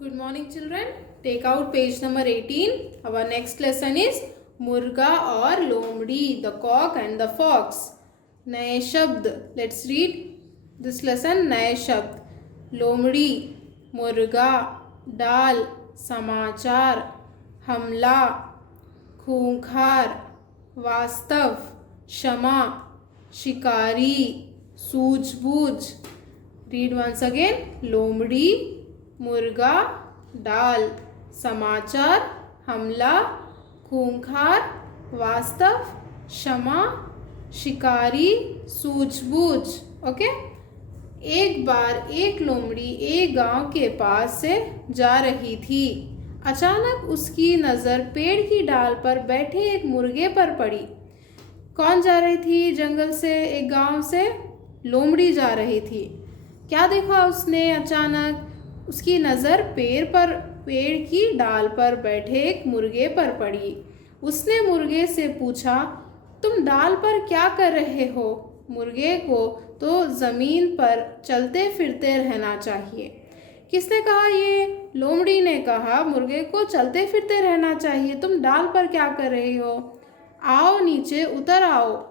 Good morning children. Take out page number 18. Our next lesson is Murga or Lomdi, the cock and the fox. नए शब्द. Let's read this lesson. नए शब्द. लोमड़ी, मुर्गा, डाल, समाचार, हमला, खूंखार, वास्तव, क्षमा, शिकारी, सूझबूझ. Read once again. लोमड़ी, मुर्गा, डाल, समाचार, हमला, खूंखार, वास्तव, क्षमा, शिकारी, सूझबूझ. ओके. एक बार एक लोमड़ी एक गांव के पास से जा रही थी. अचानक उसकी नज़र पेड़ की डाल पर बैठे एक मुर्गे पर पड़ी. कौन जा रही थी जंगल से, एक गांव से? लोमड़ी जा रही थी. क्या देखा उसने? अचानक उसकी नज़र पेड़ की डाल पर बैठे एक मुर्गे पर पड़ी. उसने मुर्गे से पूछा, तुम डाल पर क्या कर रहे हो? मुर्गे को तो ज़मीन पर चलते फिरते रहना चाहिए. किसने कहा ये? लोमड़ी ने कहा मुर्गे को चलते फिरते रहना चाहिए. तुम डाल पर क्या कर रहे हो? आओ नीचे उतर आओ.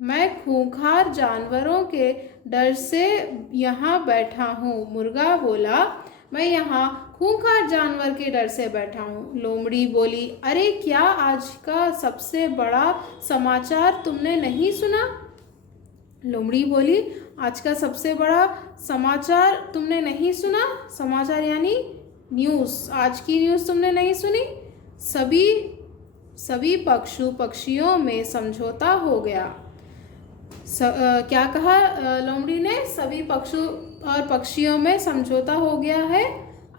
मैं खूंखार जानवरों के डर से यहाँ बैठा हूँ. मुर्गा बोला, मैं यहाँ खूंखार जानवर के डर से बैठा हूँ. लोमड़ी बोली, अरे क्या आज का सबसे बड़ा समाचार तुमने नहीं सुना? लोमड़ी बोली, आज का सबसे बड़ा समाचार तुमने नहीं सुना? समाचार यानी न्यूज़. आज की न्यूज़ तुमने नहीं सुनी? सभी पक्षियों में समझौता हो गया. क्या कहा लोमड़ी ने? सभी पक्षियों में समझौता हो गया है.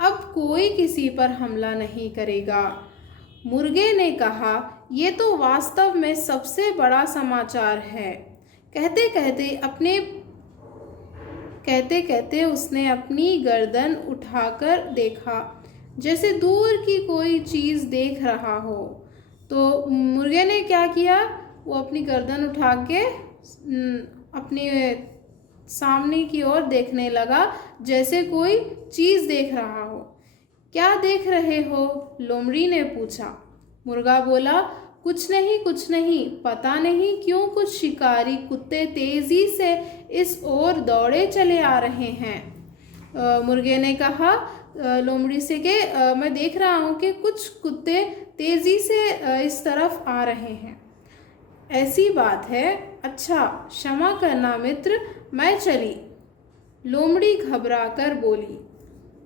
अब कोई किसी पर हमला नहीं करेगा. मुर्गे ने कहा, ये तो वास्तव में सबसे बड़ा समाचार है. कहते कहते उसने अपनी गर्दन उठाकर देखा, जैसे दूर की कोई चीज़ देख रहा हो. तो मुर्गे ने क्या किया? वो अपनी गर्दन उठा के अपने सामने की ओर देखने लगा, जैसे कोई चीज़ देख रहा हो. क्या देख रहे हो? लोमड़ी ने पूछा. मुर्गा बोला, कुछ नहीं. पता नहीं क्यों कुछ शिकारी कुत्ते तेज़ी से इस ओर दौड़े चले आ रहे हैं. मुर्गे ने कहा लोमड़ी से कि मैं देख रहा हूँ कि कुछ कुत्ते तेज़ी से इस तरफ आ रहे हैं. ऐसी बात है? अच्छा, क्षमा करना मित्र, मैं चली. लोमड़ी घबरा कर बोली.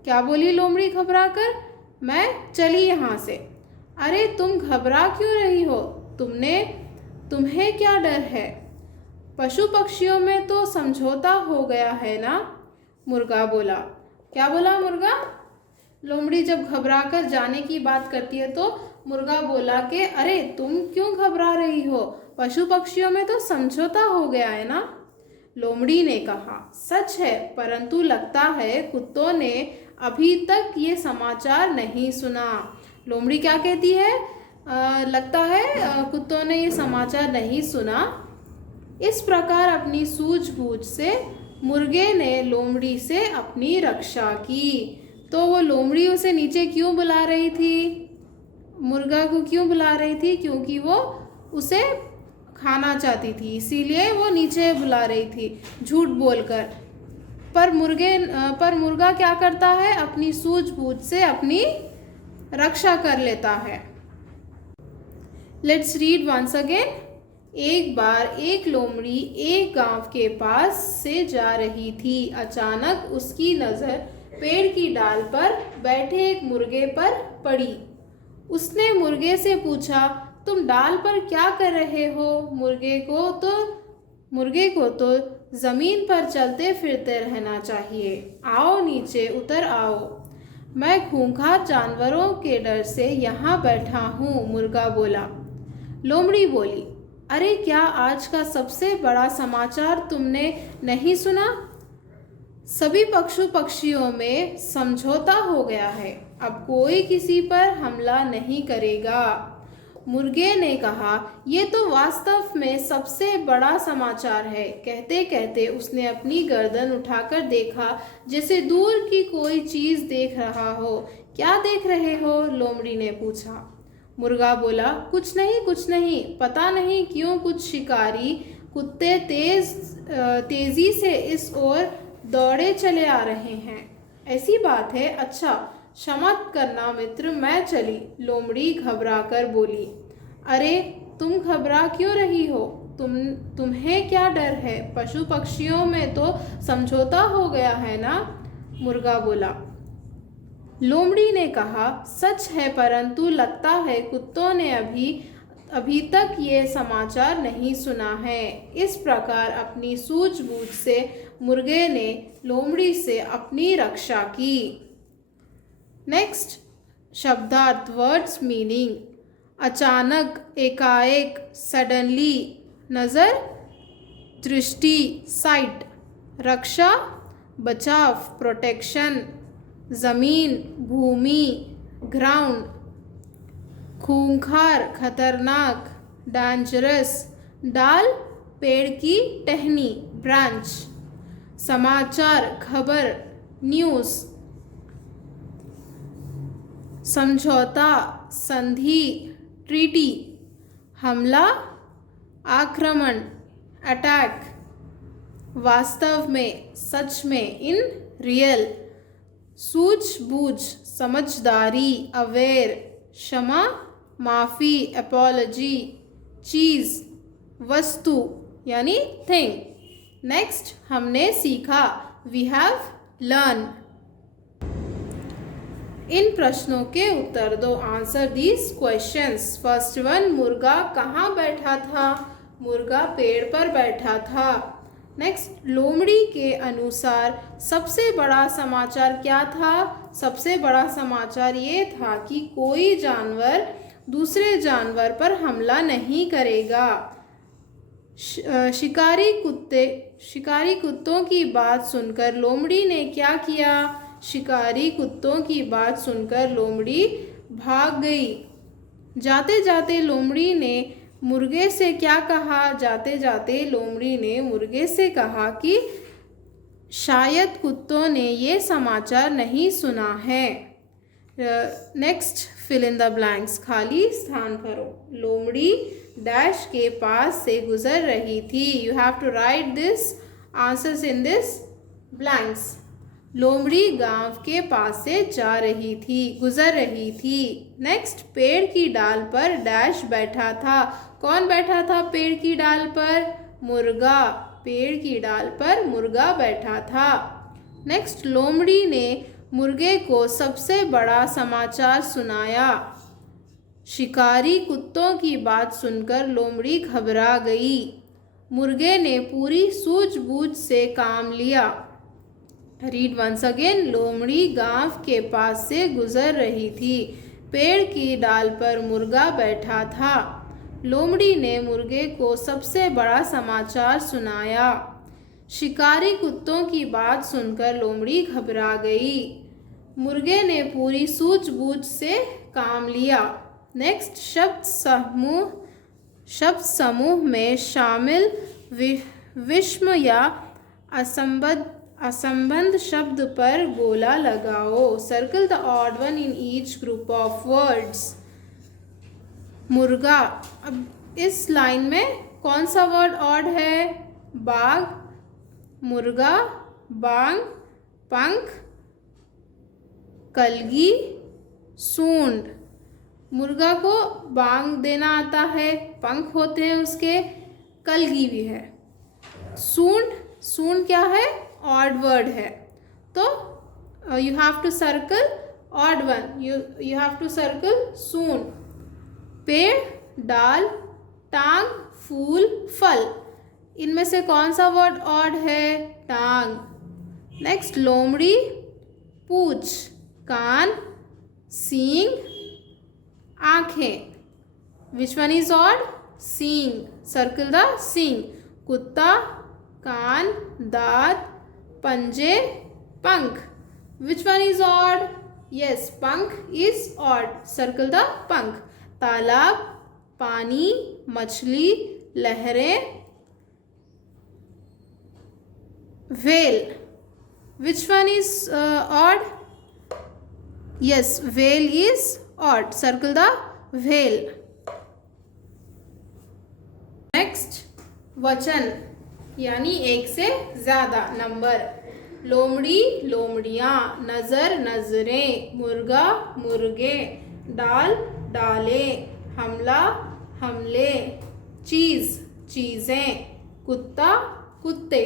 क्या बोली लोमड़ी घबरा कर? मैं चली यहाँ से. अरे तुम घबरा क्यों रही हो? तुम्हें क्या डर है? पशु पक्षियों में तो समझौता हो गया है ना? मुर्गा बोला. क्या बोला मुर्गा? लोमड़ी जब घबरा कर जाने की बात करती है तो मुर्गा बोला कि अरे तुम क्यों घबरा रही हो? पशु पक्षियों में तो समझौता हो गया है ना? लोमड़ी ने कहा, सच है, परंतु लगता है कुत्तों ने अभी तक ये समाचार नहीं सुना. लोमड़ी क्या कहती है? लगता है कुत्तों ने ये समाचार नहीं सुना. इस प्रकार अपनी सूझबूझ से मुर्गे ने लोमड़ी से अपनी रक्षा की. तो वो लोमड़ी उसे नीचे क्यों बुला रही थी? मुर्गा को क्यों बुला रही थी? क्योंकि वो उसे खाना चाहती थी, इसीलिए वो नीचे बुला रही थी झूठ बोलकर. पर मुर्गा क्या करता है? अपनी सूझबूझ से अपनी रक्षा कर लेता है. Let's read once again. एक बार एक लोमड़ी एक गांव के पास से जा रही थी. अचानक उसकी नज़र पेड़ की डाल पर बैठे एक मुर्गे पर पड़ी. उसने मुर्गे से पूछा, तुम डाल पर क्या कर रहे हो? मुर्गे को तो ज़मीन पर चलते फिरते रहना चाहिए. आओ नीचे उतर आओ. मैं खूंखार जानवरों के डर से यहाँ बैठा हूँ. मुर्गा बोला. लोमड़ी बोली, अरे क्या आज का सबसे बड़ा समाचार तुमने नहीं सुना? सभी पक्षियों में समझौता हो गया है. अब कोई किसी पर हमला नहीं करेगा. मुर्गे ने कहा, ये तो वास्तव में सबसे बड़ा समाचार है। कहते कहते उसने अपनी गर्दन उठाकर देखा, जैसे दूर की कोई चीज़ देख रहा हो। क्या देख रहे हो? लोमड़ी ने पूछा। मुर्गा बोला, कुछ नहीं, पता नहीं क्यों कुछ शिकारी कुत्ते तेजी से इस ओर दौड़े चले आ रहे हैं। ऐसी बात है? अच्छा, क्षमा करना मित्र, मैं चली। लोमड़ी घबरा कर बोली। अरे, तुम घबरा क्यों रही हो? तुम्हें क्या डर है? पशु पक्षियों में तो समझौता हो गया है ना? मुर्गा बोला। लोमड़ी ने कहा, सच है, परंतु लगता है कुत्तों ने अभी तक ये समाचार नहीं सुना है। इस प्रकार अपनी सूझबूझ से मुर्गे ने लोमड़ी से अपनी रक्षा की। नेक्स्ट, शब्दार्थ वर्ड्स मीनिंग। अचानक, एकाएक, सडनली, नज़र, दृष्टि, साइट, रक्षा, बचाव, प्रोटेक्शन, ज़मीन, भूमि, ग्राउंड, खूंखार, खतरनाक, डेंजरस, डाल, पेड़ की टहनी, ब्रांच, समाचार, खबर, न्यूज़, समझौता, संधि, ट्रीटी, हमला, आक्रमण, अटैक, वास्तव में, सच में, इन रियल, सूझबूझ, समझदारी, अवेयर, क्षमा, माफ़ी, अपॉलजी, चीज़, वस्तु यानी थिंग। नेक्स्ट, हमने सीखा, वी हैव लर्न। इन प्रश्नों के उत्तर दो। Answer these questions. First one, मुर्गा कहाँ बैठा था? मुर्गा पेड़ पर बैठा था। नेक्स्ट, लोमड़ी के अनुसार सबसे बड़ा समाचार क्या था? सबसे बड़ा समाचार ये था कि कोई जानवर दूसरे जानवर पर हमला नहीं करेगा। शिकारी कुत्तों की बात सुनकर लोमड़ी ने क्या किया? शिकारी कुत्तों की बात सुनकर लोमड़ी भाग गई। जाते जाते लोमड़ी ने मुर्गे से क्या कहा? जाते जाते लोमड़ी ने मुर्गे से कहा कि शायद कुत्तों ने ये समाचार नहीं सुना है। Next, fill in the blanks, खाली स्थान भरो। लोमड़ी डैश के पास से गुजर रही थी। You have to write this answers in this blanks. लोमड़ी गांव के पास से जा रही थी, गुजर रही थी। नेक्स्ट, पेड़ की डाल पर डैश बैठा था। कौन बैठा था पेड़ की डाल पर? मुर्गा। पेड़ की डाल पर मुर्गा बैठा था। नेक्स्ट, लोमड़ी ने मुर्गे को सबसे बड़ा समाचार सुनाया। शिकारी कुत्तों की बात सुनकर लोमड़ी घबरा गई। मुर्गे ने पूरी सूझबूझ से काम लिया। Read once again. लोमड़ी गांव के पास से गुजर रही थी। पेड़ की डाल पर मुर्गा बैठा था। लोमड़ी ने मुर्गे को सबसे बड़ा समाचार सुनाया। शिकारी कुत्तों की बात सुनकर लोमड़ी घबरा गई। मुर्गे ने पूरी सूझबूझ से काम लिया। नेक्स्ट, शब्द समूह में शामिल विषम या असंबद्ध शब्द पर गोला लगाओ। Circle the odd one in each group of words. मुर्गा। अब इस लाइन में कौन सा वर्ड ऑड है? बाघ, मुर्गा, बांग, पंख, कलगी, सूंड। मुर्गा को बांग देना आता है, पंख होते हैं उसके, कलगी भी है। सूंड क्या है? ऑड वर्ड है। तो you have to circle odd one. You have to circle सूंड। पेड़, डाल, टांग, फूल, फल। इनमें से कौन सा वर्ड ऑड है? टांग। नेक्स्ट, लोमड़ी, पूंछ, कान, सींग, आंखें। Which one is odd? सींग। सर्कल द सींग। कुत्ता, कान, दांत, पंजे, पंख। Which one is odd? Yes, पंख इज ऑड। सर्कल द पंख। तालाब, पानी, मछली, लहरें, whale. Which one is odd? Yes, whale is odd. Circle the whale. Next, वचन यानी एक से ज़्यादा नंबर. लोमड़ी, लोमड़ियाँ, नज़र, नज़रें, मुर्गा, मुर्गे, डाल, डालें, हमला, हमले, चीज़, चीज़ें, कुत्ता, कुत्ते,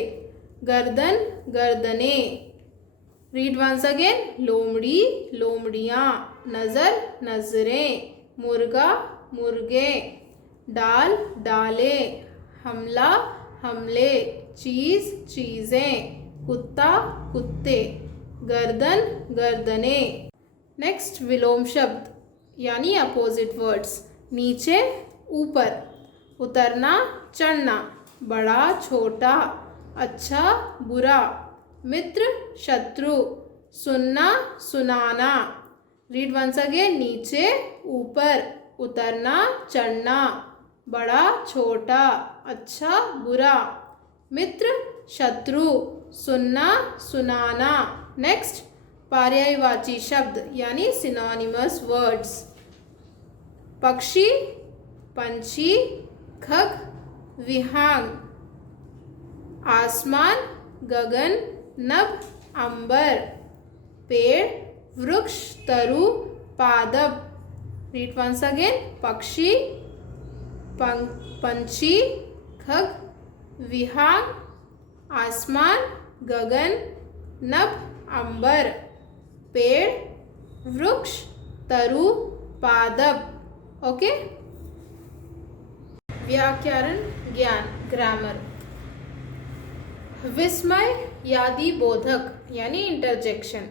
गर्दन, गर्दनें. Read once again. लोमड़ी, लोमड़ियाँ, नज़र, नज़रें, मुर्गा, मुर्गे, डाल, डाले, हमला, हमले, चीज़, चीज़ें, कुत्ता, कुत्ते, गर्दन, गर्दनें. नेक्स्ट, विलोम शब्द यानी अपोजिट वर्ड्स. नीचे, ऊपर, उतरना, चढ़ना, बड़ा, छोटा, अच्छा, बुरा, मित्र, शत्रु, सुनना, सुनाना. Read once again. नीचे, ऊपर, उतरना, चढ़ना, बड़ा, छोटा, अच्छा, बुरा, मित्र, शत्रु, सुनना, सुनाना. नेक्स्ट, पर्यायवाची शब्द यानी सिनोनिमस वर्ड्स. पक्षी, पंछी, खग, विहंग, आसमान, गगन, नभ, अंबर, पेड़, वृक्ष, तरु, पादप. Read once again. पक्षी, पंछी, खग, विहंग, आसमान, गगन, नभ, अंबर, पेड़, वृक्ष, तरु, पादप. ओके. व्याकरण ज्ञान, ग्रामर. विस्मय, यादी बोधक यानी इंटरजेक्शन.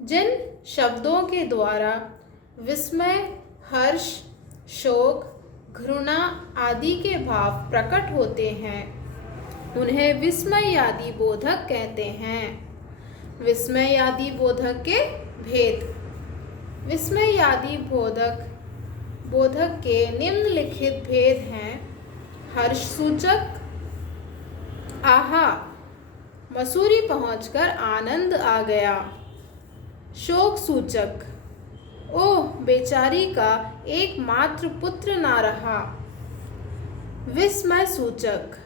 जिन शब्दों के द्वारा विस्मय, हर्ष, शोक, घृणा आदि के भाव प्रकट होते हैं उन्हें विस्मयादि बोधक कहते हैं. विस्मयादि बोधक के भेद. विस्मयादि बोधक के निम्नलिखित भेद हैं. हर्ष सूचक, आहा, मसूरी पहुंचकर आनंद आ गया. शोक सूचक, ओह, बेचारी का एकमात्र पुत्र ना रहा. विस्मय सूचक,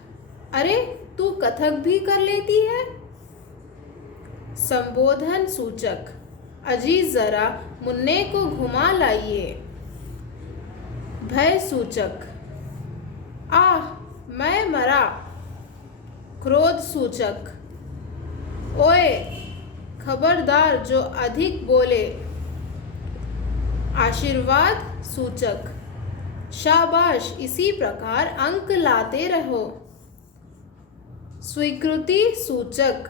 अरे तू कथक भी कर लेती है. संबोधन सूचक, अजी जरा मुन्ने को घुमा लाइए. भय सूचक, आह, मैं मरा. क्रोध सूचक, ओए, खबरदार जो अधिक बोले. आशीर्वाद सूचक, शाबाश, इसी प्रकार अंक लाते रहो. स्वीकृति सूचक,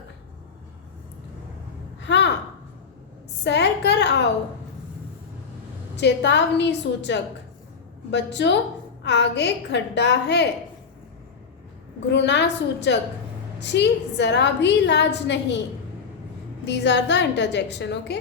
हाँ, सैर कर आओ. चेतावनी सूचक, बच्चों, आगे खड्डा है. घृणा सूचक, छी, जरा भी लाज नहीं. These are the interjection. Okay.